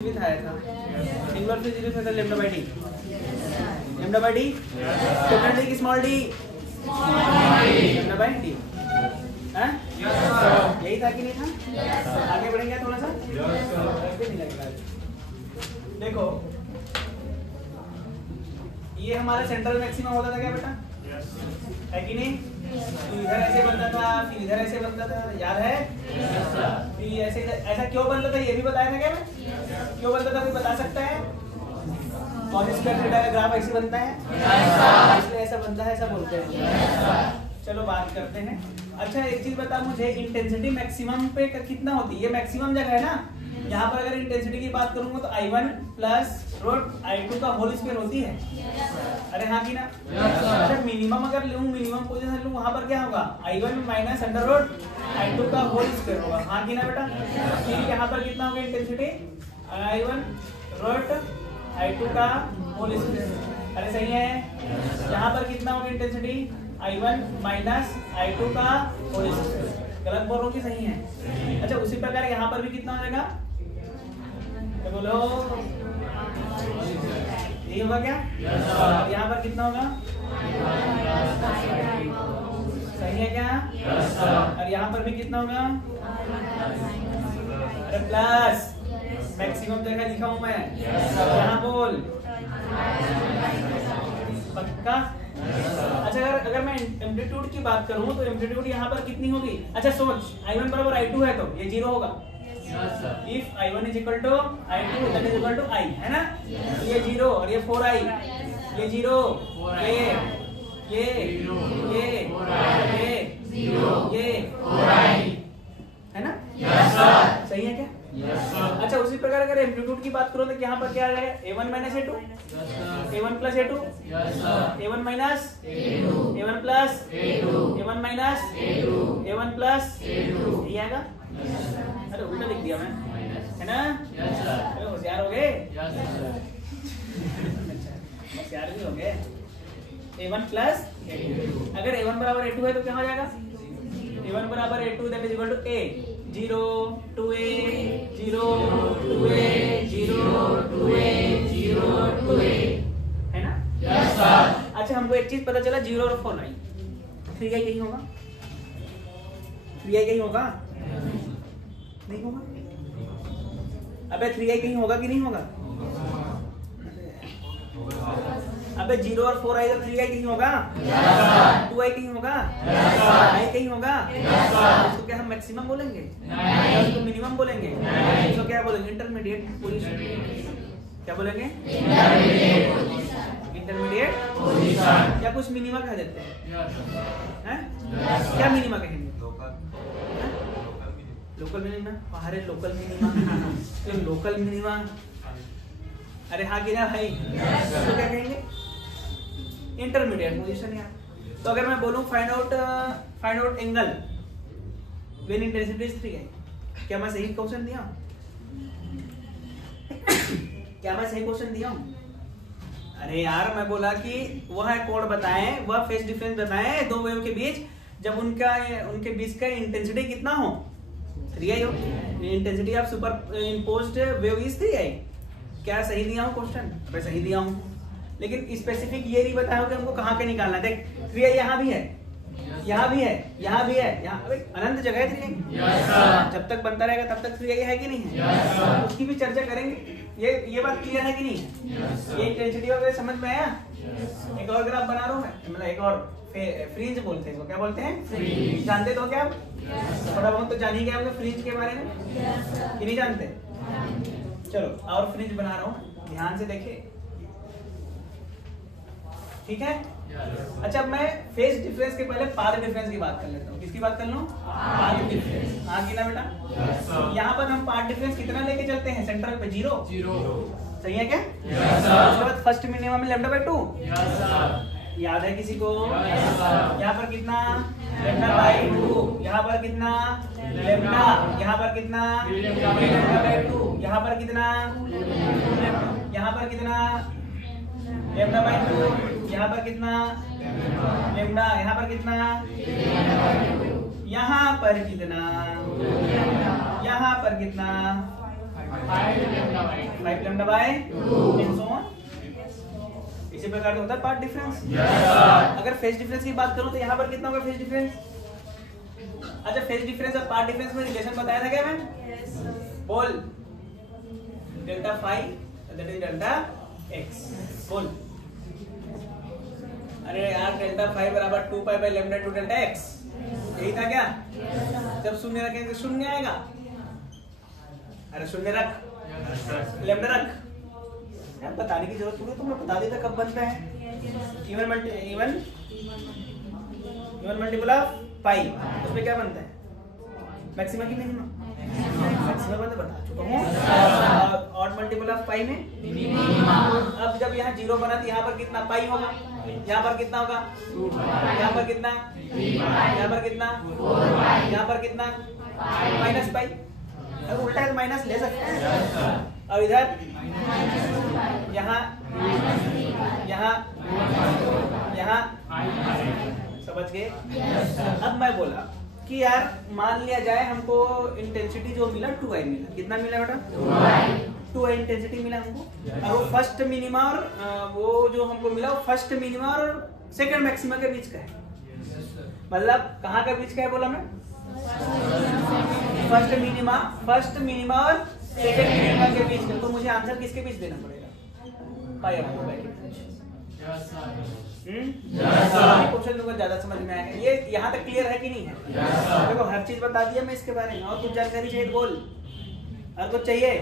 आया था single free zero था lambda by D capital D की small D lambda by D हैं यही था कि नहीं था? आगे बढ़ेंगे थोड़ा सा। देखो ये हमारा सेंट्रल मैक्सिमम होता था क्या बेटा? है कि नहीं? तो इधर ऐसे बनता था, फिर इधर ऐसे बनता था, याद है? फिर ऐसे ऐसा क्यों बनता था ये भी बताया था क्या मैं? क्यों बनता था कोई बता सकता है? कॉस स्क्वायर थीटा का ग्राफ ऐसे बनता है, इसलिए ऐसा बनता है, ऐसा बोलते हैं। चलो बात करते हैं। अच्छा एक चीज बता मुझे, इंटेंसिटी मैक्सिमम पे कितना होती है? ये मैक्सिमम जगह है ना, यहाँ पर अगर इंटेंसिटी की बात करूंगा तो I1 प्लस रूट I2 का होल स्क्वायर होती है। अरे हाँ की ना? अच्छा मिनिमम अगर लूँ, मिनिमम पोजीशन लूँ, वहाँ पर क्या होगा? I1 minus under root I2 का होल स्क्वायर होगा। हाँ की ना बेटा? फिर यहाँ पर कितना होगा इंटेंसिटी? I1 रूट I2 का होल स्क्वायर। अरे सही है। यहाँ पर कितना होगा इंटेंसिटी? I1 माइनस I2 का होल स्क्वायर। गलत बोल रहा हूँ कि सही है? अच्छा उसी प्रकार यहाँ पर भी कितना हो जाएगा? तो बोलो यही होगा क्या? यहाँ पर कितना होगा? सही है क्या? और यहाँ पर भी कितना होगा? अरे प्लस मैक्सिमम जगह लिखा हूँ मैं, यहाँ बोल पक्का। अच्छा अगर मैं एम्पलीट्यूड की बात करूँ तो एम्पलीट्यूड यहाँ पर कितनी होगी? अच्छा सोच, I1 बराबर I2 है तो ये 0 होगा। If I1 is equal to I2 that is equal to I, है ना? ये 0 और ये 4I, ये 0, ये 4I, है ना? सही है क्या? अच्छा उसी प्रकार अगर एम्पलीट्यूड की बात करो तो यहाँ पर क्या आ जाएगा? A1 minus A2, A1 plus A2, A1 minus A1 plus A1 minus A1 plus यही आएगा। अरे उल्टा लिख दिया मैं, है ना? अरे होशियार हो गए, होशियार भी हो गए। A1 प्लस A2, अगर A1 बराबर A2 है तो क्या हो जाएगा? A1 बराबर A2 that is equal to A 0 2A 0 2A 0 2A 0 2A, है ना? Yes sir. अच्छा हमको एक चीज पता चला, 0 और 4 3i कहीं होगा? 3i कहीं होगा? नहीं होगा। अबे 3i कहीं होगा कि नहीं होगा? अबे 0 और 4i तो 3i कहीं होगा? 2i कहीं होगा? i कहीं होगा? इसको क्या हम मैक्सिमम बोलेंगे? इसको मिनिमम बोलेंगे? इसको क्या बोलेंगे? Intermediate position. क्या बोलेंगे? Intermediate position. या कुछ मिनिमा कह देते हैं? क्या मिनिमा कहेंगे? Local minima. अरे लोकल मिनिमा तो लोकल मिनिमा। अरे हाँ कि ना भाई? तो क्या कहेंगे? इंटरमीडिएट पोजीशन यार। तो अगर मैं बोलूं find out angle when intensity is 3i, क्या मैं सही क्वेश्चन दिया हूं? क्या मैं सही क्वेश्चन दिया हूं? अरे यार मैं बोला कि वह कोण बताएं, वह फेस डिफरेंस बताएं दो वेव के बीच जब उनके बीच का इंटेंसिटी कितना हो? 3i हो। Intensity of super imposed wave is 3i। क्या सही दिया हूँ क्वेश्चन? मैं सही दिया हूँ, लेकिन स्पेसिफिक ये नहीं बताया कि हमको कहाँ के निकालना है। देख 3i यहाँ भी है, यहाँ भी है, यहाँ भी है, यहाँ अनंत जगह है 3i। जब तक बनता रहेगा तब तक 3i है कि नहीं है? उसकी भी चर्चा करेंगे। ये बात क्लियर है कि नहीं है? ये इंटेंसिटी वगैरह समझ में आया? एक और ग्राफ बना रहा हूँ मैं, मतलब एक और फ्रिंज बोलते हैं, क्या बोलते हैं? फ्रिंज। जानते तो क्या? थोड़ा बहुत तो जान ही गए फ्रिंज के बारे में कि नहीं जानते? चलो और फ्रिंज बना रहा हूँ, ध्यान से देखिए, ठीक है? अच्छा अब मैं फेस डिफरेंस के पहले पाथ डिफरेंस की बात कर लेता हूँ। किसकी बात कर लूँ? Path difference. हाँ कि ना बेटा? यहाँ पर हम पाथ डिफरेंस कितना लेके चलते हैं? सेंट्रल पे 0। सही है क्या? उसके बाद फर्स्ट मिनिमम में लैम्डा बाई 2। याद है किसी को? यहाँ पर कितना? Lambda by 2। यहाँ पर कितना? लैम्डा। यहाँ पर कितना? Lambda by 2। यहाँ पर कितना? यहाँ पर कितना? Lambda by 2। यहाँ पर कितना? लैम्डा। यहाँ पर कितना? यहाँ पर कितना? यहाँ पर कितना? 5 lambda by 2 and so on. इसी प्रकार से होता है पार्ट डिफरेंस। अगर फेज डिफरेंस की बात करूं तो यहाँ पर कितना होगा फेज डिफरेंस? अच्छा, फेज डिफरेंस और पार्ट डिफरेंस में रिलेशन बताया था क्या मैं? बोल। Delta phi that is delta x. बोल। अरे यार, डेल्टा फाई बराबर 2 pi by lambda to delta x, यही था क्या? जब शून्य रखेंगे तो शून्य आएगा। अरे शून्य रख, लैम्डा रख। यार बताने की जरूरत थोड़ी, तुम्हें बता देता कब बनता है। इवन मल्टीपल ऑफ पाई, उसमें क्या बनता है? मैक्सिमा की मिनिमा? मैक्सिमा बता चुका हूँ। ऑड मल्टीपल ऑफ पाई में मिनिमा। अब जब यहाँ 0 बना तो यहाँ पर कितना पाई होगा? यहाँ पर कितना होगा? यहाँ पर कितना? यहाँ पर कितना? यहाँ पर कितना? Minus pi. अगर उल्टा है तो माइनस ले सकते हैं। और इधर यहाँ यहाँ समझ गए? अब मैं बोला कि यार मान लिया जाए हमको इंटेंसिटी जो मिला 2i मिला। कितना मिला बेटा? 2i इंटेंसिटी मिला हमको। और वो फर्स्ट मिनिमा और वो जो हमको मिला वो फर्स्ट मिनिमा और सेकंड मैक्सिमा के बीच का है। मतलब कहाँ के बीच का है बोला मैं? फर्स्ट मिनिमा और सेकंड मिनिमा के बीच का। तो मुझे आंसर किसके बीच देना पड़ेगा? पाई अपॉन बाय के बीच। क्वेश्चन लोगों को ज्यादा समझ में आएगा। ये यहाँ तक क्लियर है कि नहीं है? देखो हर चीज बता दिया मैं इसके बारे में। और कुछ जानकारी चाहिए बोल। और कुछ चाहिए?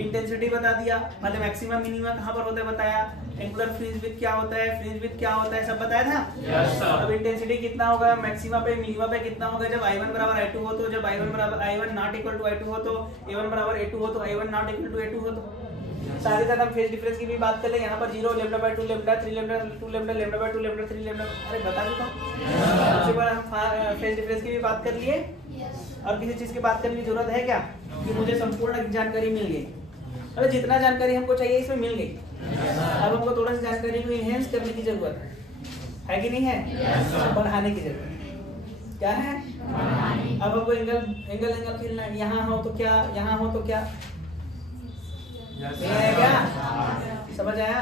इंटेंसिटी बता दिया, मतलब मैक्सिमम मिनिमम कहाँ पर होता है बताया, एंगुलर फ्रिंज विड्थ क्या होता है, फ्रिंज विड्थ क्या होता है, सब बताया था। अब इंटेंसिटी कितना होगा मैक्सिमा पे मिनिमा पे कितना होगा जब I1 बराबर I2 हो, तो जब I1 not equal to I2 हो, तो A1 बराबर A2 हो, तो I1 not equal to A2 हो। तो साथ ही साथ हम फेज डिफरेंस की भी बात कर ले। यहाँ पर 0 lambda by 2 lambda 3 lambda 2 lambda lambda by 2 lambda 3 lambda. अरे बता चुका हूँ। उसके बाद हम फेज डिफरेंस की भी बात कर लिए। और किसी चीज की बात करने की जरूरत है क्या कि मुझे संपूर्ण जानकारी मिल गई? अरे जितना जानकारी हमको चाहिए इसमें मिल गई। अब हमको थोड़ा सा जानकारी को इनहेंस करने की जरूरत है कि नहीं है? बढ़ाने की जरूरत क्या है? अब हमको एंगल खेलना है। यहाँ हो तो क्या, यहाँ हो तो क्या, क्या समझ आया?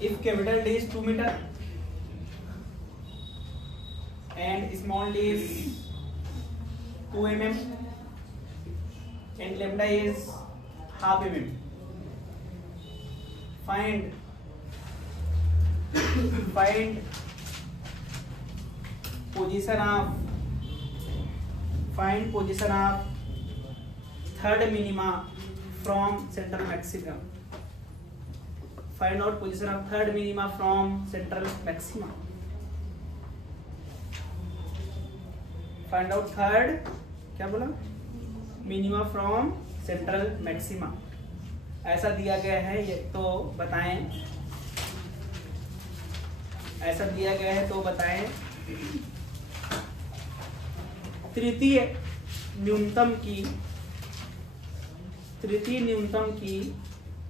If capital D is 2 meter and small d is 2 mm and lambda is half mm, find position of third minima from central maximum. Find out position of third minima from central maximum. Find out third क्या बोला? Minima from central maxima. ऐसा दिया गया है ये तो बताएं। ऐसा दिया गया है तो बताएं। तृतीय न्यूनतम की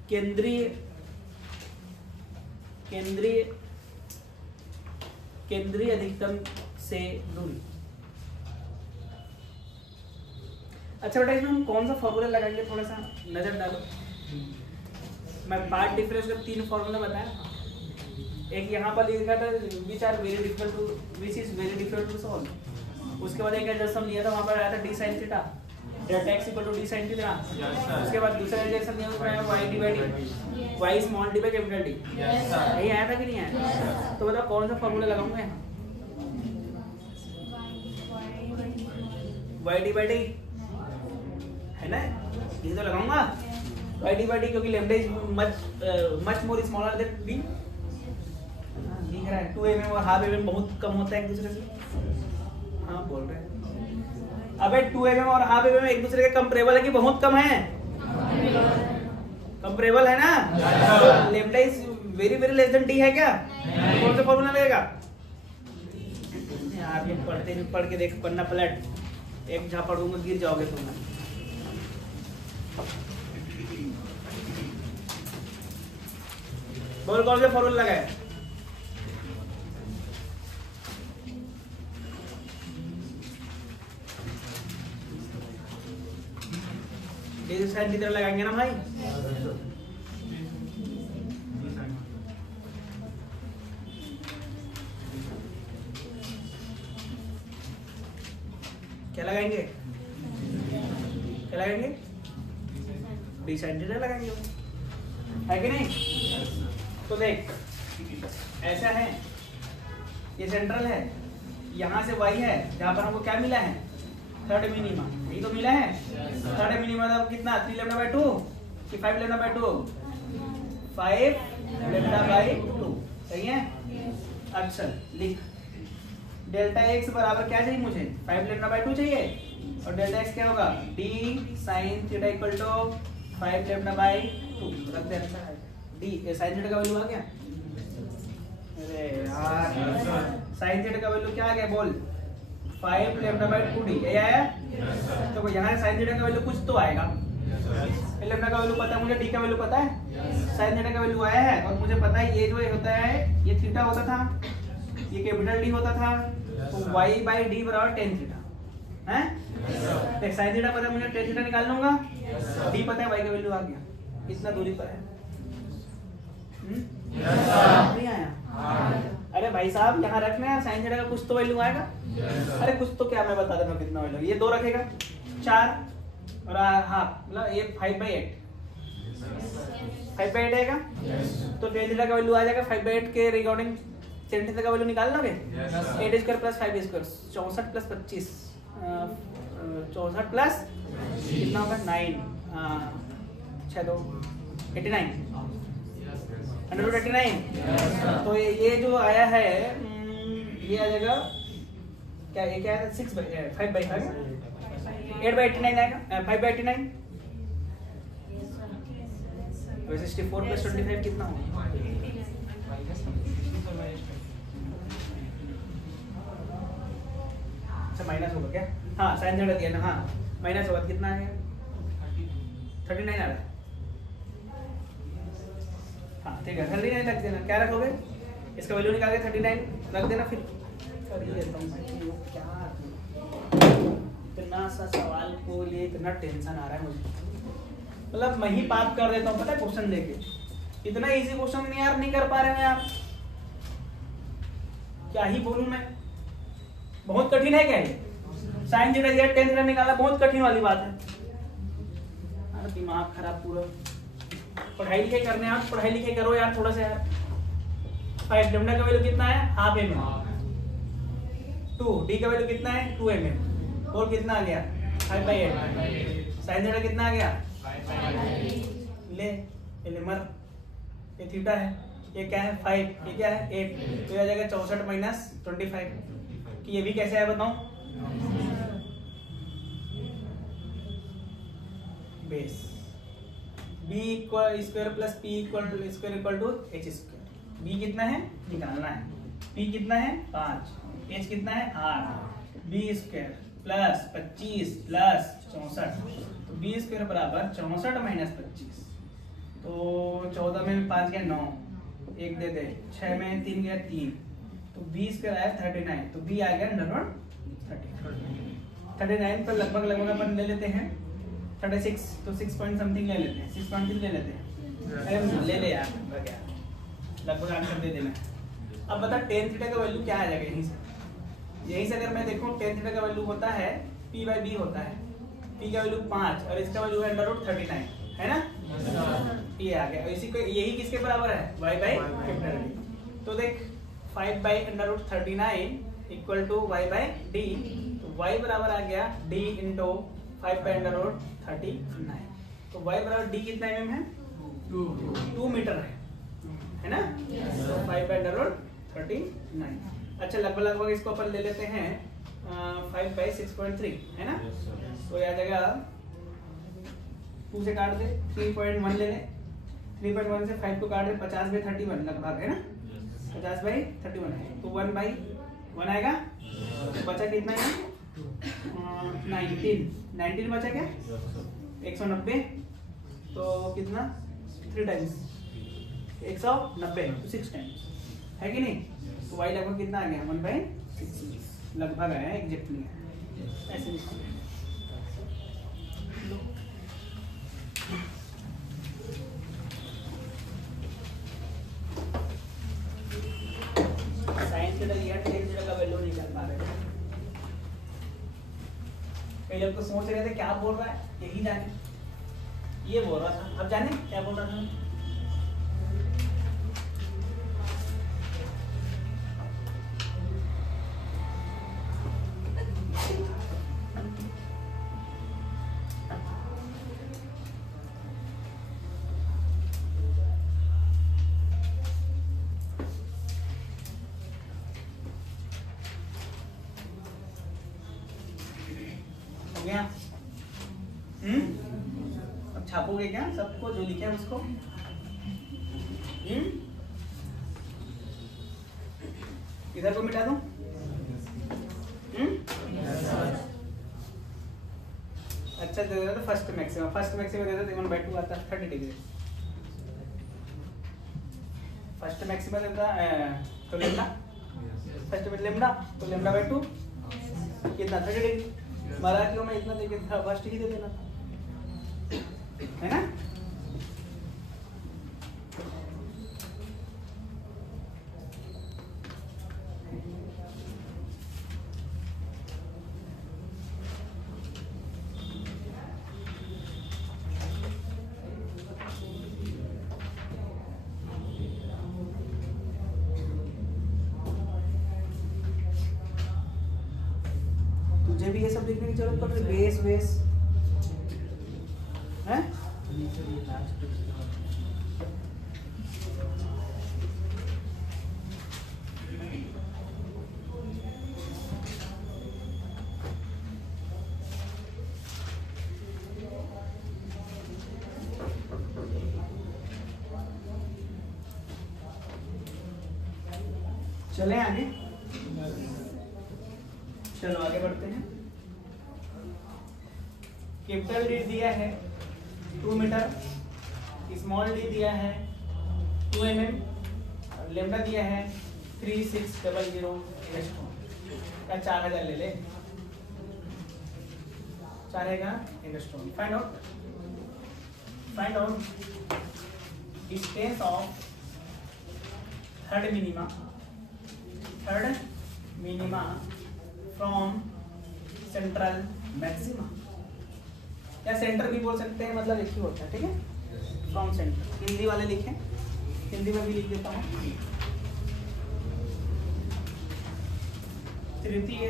केंद्रीय अधिकतम से दूरी। अच्छा बेटा, इसमें हम कौन सा फॉर्मूला लगाएंगे थोड़ा सा नजर डालो। मैं पार्ट डिफरेंस का 3 फॉर्मूला बताया। एक यहाँ पर लिखा था which is very difficult to solve. उसके बाद एक एग्जांपल लिया था, वहाँ पर आया था d sin theta delta x equal to d sin theta. उसके बाद दूसरा एग्जांपल लिया उसमें आया y divide y small d by capital D। यही आया था कि नहीं आया? तो बताओ कौन सा फॉर्मूला लगाऊंगा यहाँ? y d बाय d है ना, ये तो लगाऊंगा y d बाय d, क्योंकि lambda is much more smaller than d। दिख रहा है 2 mm और हाफ mm बहुत कम होता है एक दूसरे से। हाँ बोल रहे हैं। अबे 2 mm और हाफ mm एक दूसरे के कंपैरेबल है कि बहुत कम है? कंपैरेबल है ना। तो lambda is very very less than d है क्या? कौन सा फॉर्मूला लगेगा? आप ये पढ़ के देख, पन्ना पलट, एक झापड़ दूंगा गिर जाओगे तुम। बोल कौन से फॉर्मूला लगाए? डी साइन थीटा लगाएंगे ना भाई? क्या लगाएंगे? क्या लगाएंगे? डी साइन थीटा लगाएंगे, है कि नहीं? तो देख ऐसा है, ये सेंट्रल है, यहाँ से y है जहाँ पर हमको क्या मिला है? थर्ड मिनिमा, यही तो मिला है। थर्ड मिनिमा मतलब कितना? 3 लैम्डा बाई 2 कि 5 लैम्डा बाई 2? 5 लैम्डा बाई 2, सही है। अच्छा लिख, डेल्टा x बराबर क्या चाहिए मुझे? 5 लैम्डा बाई 2 चाहिए, और डेल्टा x क्या होगा? d sin theta equal to 5 lambda by 2 रख दे। अच्छा है, d sin थीटा का वैल्यू आ गया। अरे यार sin थीटा का वैल्यू क्या आ गया? बोल 5 लैम्डा बाई 2d, ये आया। तो यहाँ से sin थीटा का वैल्यू कुछ तो आएगा। लैम्डा का वैल्यू पता है मुझे, d का वैल्यू पता है, sin थीटा का वैल्यू आया है, और मुझे पता है ये जो होता है ये थीटा होता था, ये कैपिटल D होता था, तो y बाई d बराबर tan थीटा है। देख sin थीटा पता है मुझे, tan थीटा निकाल लूंगा, d पता है, y का वैल्यू आ गया, इतना दूरी पर है। नहीं आया? अरे भाई साहब यहाँ रखना है, sin थीटा का कुछ तो वैल्यू आएगा। अरे कुछ तो क्या, मैं बता देता हूँ कितना वैल्यू। ये 2 रखेगा 4 और हाफ, मतलब ये 5/8, 5/8 आएगा। तो tan थीटा का वैल्यू आ जाएगा 5/8 के रिगार्डिंग। tan थीटा का वैल्यू निकाल लोगे? 8 square plus 5 square 64 plus 25, 64 plus कितना होगा? 9, 6 2 89, 189। तो ये जो आया है ये आ जाएगा क्या? ये क्या है? 5/8 आएगा, 8/89 आएगा, 5/89। वैसे 64 प्लस 25 कितना होगा? अच्छा माइनस होगा क्या? हाँ साइन थीटा दिया ना, हाँ माइनस होगा, कितना आ गया? 39 आ रहा है। हाँ ठीक है, 39 रख देना। क्या रखोगे? इसका वैल्यू निकाल के 39 रख देना। फिर कर ही देता हूँ क्या, इतना सा सवाल को लिए इतना टेंशन आ रहा है मुझे, मतलब मैं ही बात कर देता हूँ। पता है क्वेश्चन लेके इतना इजी क्वेश्चन नहीं यार, नहीं कर पा रहे हैं यार, क्या ही बोलूं मैं। बहुत कठिन है क्या ये? साइन थीटा या tan थीटा निकालना बहुत कठिन वाली बात है। अरे दिमाग खराब पूरा। पढ़ाई लिखाई करने आप, पढ़ाई लिखाई करो यार थोड़ा सा यार। 5 लैम्डा का वैल्यू कितना है? Half mm। 2 d का वैल्यू कितना है? 2 mm। और कितना आ गया? 5/8। साइन थीटा कितना आ गया? ले मर, ये थीटा है, ये क्या है? 5, ये क्या है? 8। तो ये आ जाएगा 64 माइनस 25। कि ये भी कैसे आया बताऊं? Base b equal square plus p equal square equal to h square. b कितना है निकालना है, p कितना है 5, h कितना है 8, b स्क्वायर प्लस 25 प्लस 64, तो b स्क्वायर बराबर 64 माइनस 25। तो 14 में 5 गया 9, 1 दे दे, 6 में 3 गया 3, तो b स्क्वायर आया 39, तो b आ गया अंडर 39 पर लगभग अपन ले लेते हैं 36, तो 6 पॉइंट समथिंग ले लेते हैं, 6.3 ले लेते हैं। अरे ले ले यार, लगभग आंसर दे देना। अब बता tan थीटा का वैल्यू क्या आ जाएगा? यहीं से अगर मैं देखूं tan थीटा का वैल्यू होता है p/b होता है, p का वैल्यू 5 और इसका वैल्यू है √39, है ना? ये आ गया। इसी को यही किसके बराबर है? y/D। तो देख 5/√39 इक्वल टू y/d, तो y बराबर आ गया d इंटू 5/√39। तो y बराबर d कितना mm है? 2 मीटर है ना? तो 5/√39। अच्छा लगभग इसको अपन ले लेते हैं 5/6.3, है ना? तो ये आ जाएगा 2 से काट दे, 3.1 ले ले, 3.1 से 5 को काट दे, 50/31 लगभग, है ना? 50/31 है, तो 1/1 आएगा। बचा कितना है? 19 बचा क्या? 190, तो कितना 3 टाइम्स 190 तो 6 टाइम्स है कि नहीं? तो y लगभग कितना आ गया 1/6 लगभग आया है, एग्जैक्टली है। ऐसे लिखो साइंस के लिए टेन का वैल्यू निकाल पा रहे हैं। कई लोग तो सोच रहे थे क्या बोल रहा है, यही जाने ये बोल रहा था, अब जाने क्या बोल रहा था। अब छापोगे क्या सबको जो लिखे हैं उसको? इधर को मिटा दूं? अच्छा दे देता फर्स्ट मैक्सिमम दे देता 1/2 आता 30 डिग्री। फर्स्ट मैक्सिमम देता तो लेमडा, फर्स्ट में लेमडा तो लेमडा/2 कितना 30 डिग्री। मराठियों में इतना देके था फर्स्ट ही दे देना है ना। तुझे भी ये सब लिखने की जरूरत पड़ रही है? बेस हैं? चले आगे, चलो आगे बढ़ते हैं। कैपिटल डी दिया है 2 मीटर, स्मॉल डी दिया है 2 mm, लेमडा दिया है 3600 क्या 4000 ले ले 4000 angstrom. Find out distance of third minima from central maxima, या सेंटर भी बोल सकते हैं, मतलब एक ही होता है, ठीक है। फ्रॉम सेंटर हिंदी वाले लिखें, हिंदी में भी लिख देता हूँ। तृतीय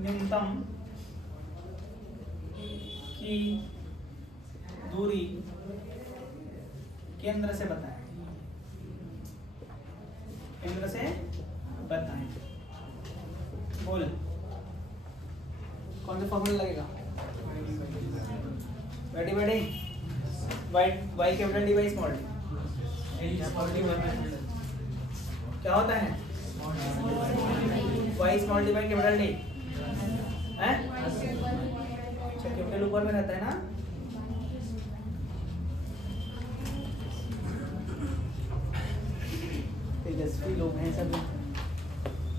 न्यूनतम की दूरी केंद्र से बताएं, केंद्र से बताएं। बोल कौन सा फॉर्मूला लगेगा? बड़ी y capital D by small d क्या होता है? Y small d by capital D है। अच्छा कैपिटल ऊपर में रहता है ना। तेजस्वी लोग हैं सब।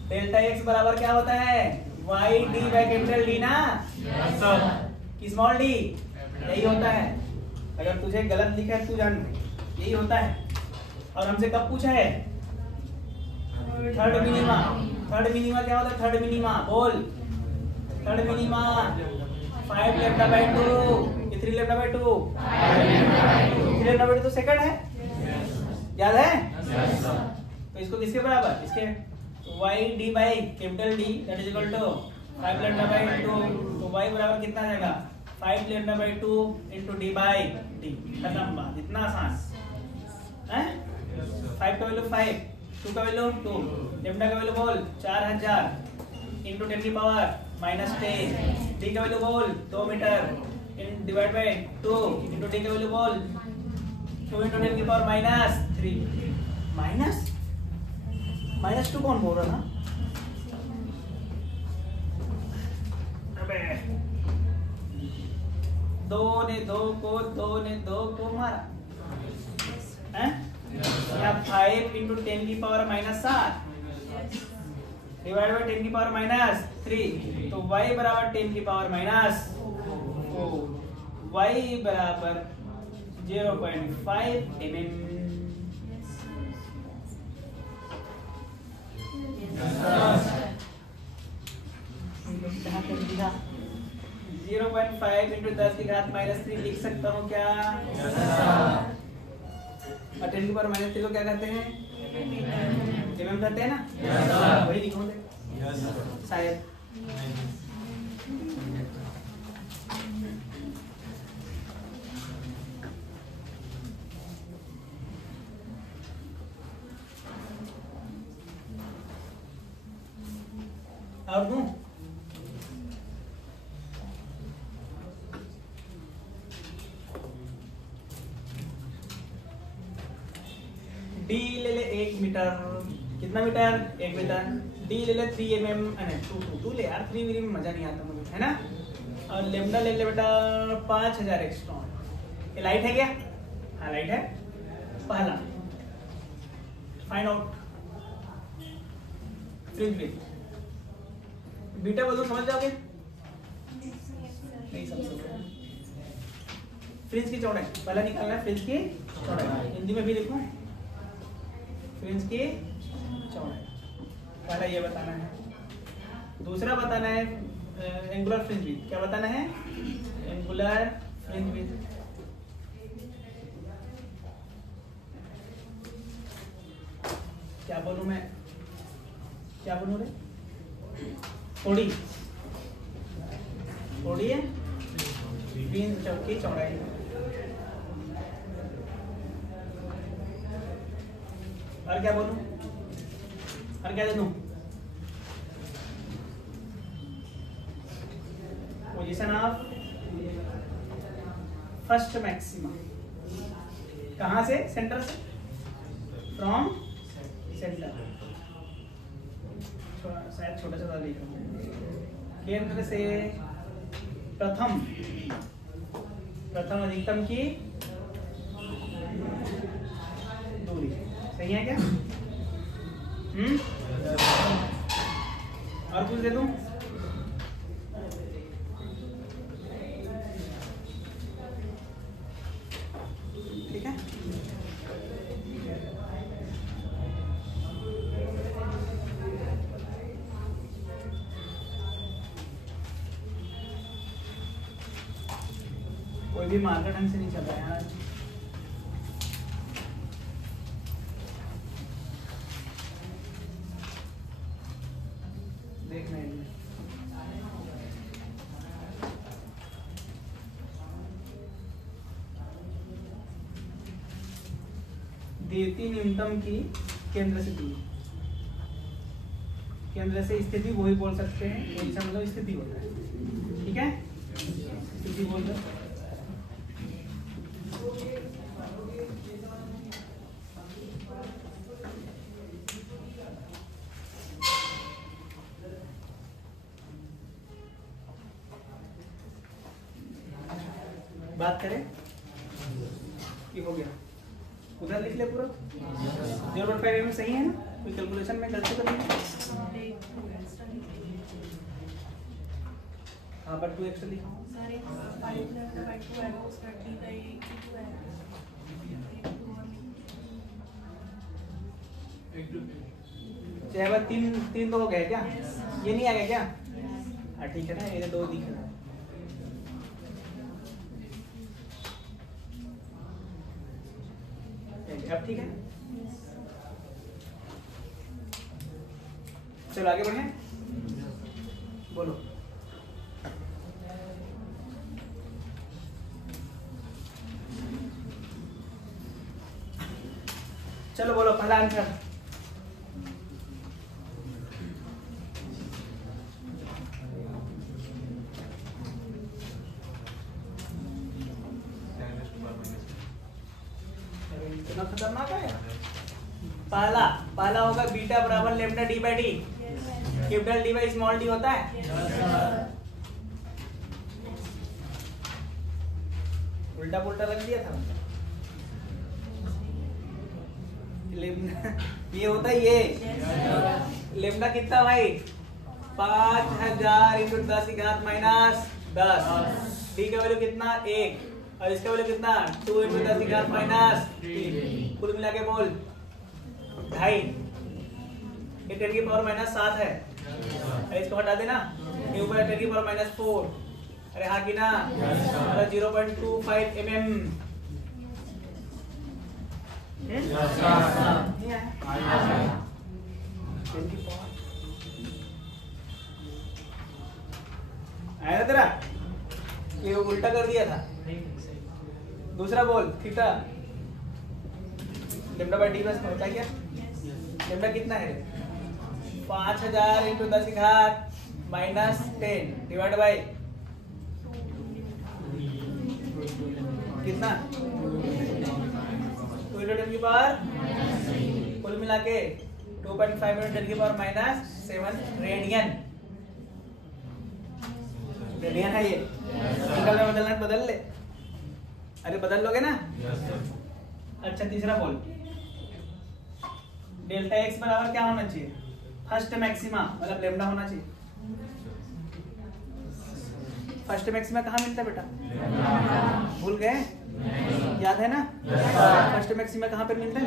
डेल्टा एक्स बराबर क्या होता है? Y d by capital D ना, स्मॉल डी, यही होता है। अगर तुझे गलत लिखा है तू जान, यही होता है। और हमसे कब पूछा है? Third minima. थर्ड मिनिमा क्या होता है? थर्ड मिनिमा बोल। Third minima 5 lambda by 2 3 lambda by 2 3 lambda by 2 तो सेकंड है, याद है? तो इसको किसके बराबर? इसके y d by capital D that is equal to 5 lambda by 2, तो y बराबर कितना आ जाएगा? 5 lambda by 2 into d by d। खत्म बात, इतना आसान है। 5 का वैल्यू 5, 2 का वैल्यू 2, लैम्डा का वैल्यू बोल 4000 इनटू 10 की पावर -10, d का वैल्यू बोल 2 meter in divide by 2 into d का वैल्यू बोल 2 इनटू 10 की पावर -3 -2 कौन बोल रहा था? अबे 2 ने 2 को मारा, क्या 5 इंटू 10 की पावर -7 डिवाइड बाई 10 की पावर -3, तो y बराबर 10 की पावर -4, y बराबर 0.5 mm। 0.5 इंटू 10 की घात -3 लिख सकता हूँ क्या? और 10 की पावर -3 को क्या कहते हैं? mm कहते हैं ना, वही लिखोगे शायद। और दूं? डी ले ले 1 मीटर, कितना मीटर? 1 मीटर। डी ले ले 3 mm, टू ले यार, 3 mm में मजा नहीं आता मुझे, है ना। और लेमडा ले ले बेटा 5000 एक्स्ट्रॉन। ये लाइट है क्या? हाँ लाइट है। पहला find out fringe width. Beta बोलो समझ जाओगे? नहीं समझ सकते। फ्रिंज की चौड़ाई पहला निकालना है, फ्रिंज की चौड़ाई हिंदी में भी लिखूं, फ्रिंज की चौड़ाई पहला ये बताना है। दूसरा बताना है एंगुलर फ्रिंज विड्थ। क्या बताना है? Angular fringe width. क्या बोलूं मैं? क्या बोलूं रे? थोड़ी थोड़ी है फ्रिंज की चौड़ाई। और क्या बोलूं? और क्या दे दूं? Position of first maxima. कहां से? सेंटर से, फ्रॉम सेंटर। शायद छोटा सा लिख रहा हूं। केंद्र से प्रथम अधिकतम की दूरी। सही है क्या? और कुछ दे दूं? ठीक है। कोई भी मार्कर ढंग से नहीं चल रहा है आज। देखना है देती न्यूनतम की केंद्र से दूरी। केंद्र से स्थिति वही बोल सकते हैं, पोजीशन मतलब स्थिति होता है। ठीक है, स्थिति बोल दो। बात करें ये हो गया, उधर लिख ले पूरा। 0.5 mm सही है ना? कोई कैलकुलेशन में गलती तो नहीं? हाँ बट 2 एक्स्ट्रा लिखा। चाहे 3 तो हो गए क्या? ये नहीं आ गया क्या? हाँ ठीक है ना, ये 2 दिख रहा है। अब ठीक है, चलो आगे बढ़े। बोलो। चलो बोलो पहला आंसर। इतना खतरनाक है। पहला होगा बीटा बराबर lambda D by D. Capital D by small D होता है। उल्टा पुल्टा लग दिया था। ये होता है ये लेमडा कितना भाई 5000 इंटू 10 की घात माइनस 10। डी का वैल्यू कितना 1 और इसका वैल्यू कितना 2 इंटू 10 की घात माइनस 3। कुल मिला के बोल 2.5। ये 10 की पावर माइनस 7 है। अरे इसको हटा देना, ये ऊपर 10 की पावर माइनस 4। अरे हाँ की ना 0.25 mm। आया ना तेरा? ये उल्टा कर दिया था। दूसरा बोल theta lambda by D plus होता है क्या? लेम्डा कितना है 5000 इंटू 10 की घात माइनस 10 डिवाइड बाई कितना 2 इंटू 10 की पावर कुल मिला के 2.5 इंटू 10 की पावर माइनस 7 रेडियन। रेडियन है ये। अंकल में बदलना बदल ले। अरे बदल लोगे ना? अच्छा तीसरा बोल डेल्टा एक्स बराबर क्या होना चाहिए? फर्स्ट मैक्सिमा मतलब लेम्डा होना चाहिए। फर्स्ट मैक्सिमा कहाँ मिलता है बेटा? भूल गए? याद है ना? फर्स्ट मैक्सिमा कहाँ पे मिलता है?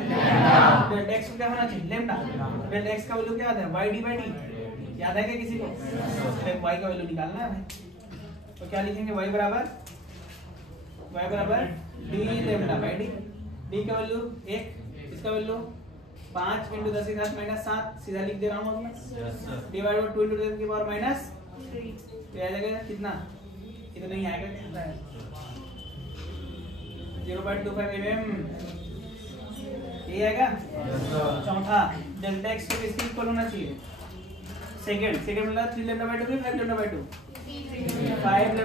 डेल्टा एक्स क्या होना चाहिए? लेम्डा। डेल्टा एक्स का वैल्यू क्या आता है? Y d by d. याद है क्या किसी को? वाई का वैल्यू निकालना है भाई। तो क्या लिखेंगे? वाई बराबर D lambda by D. D का वैल्यू 1, इसका वैल्यू 5 इंटू 10 की घात माइनस 7। सीधा लिख दे रहा हूँ मैं। डिवाइड बाई 2 इंटू 10 की पावर माइनस 3। तो आ जाएगा कितना? इतना नहीं आएगा, कितना है 0.25 mm। ये आएगा। चौथा डेल्टा एक्स को किसके इक्वल होना चाहिए? सेकंड मतलब 3 लेम्डा बाई 2 की 5 लेम्डा बाई 2 5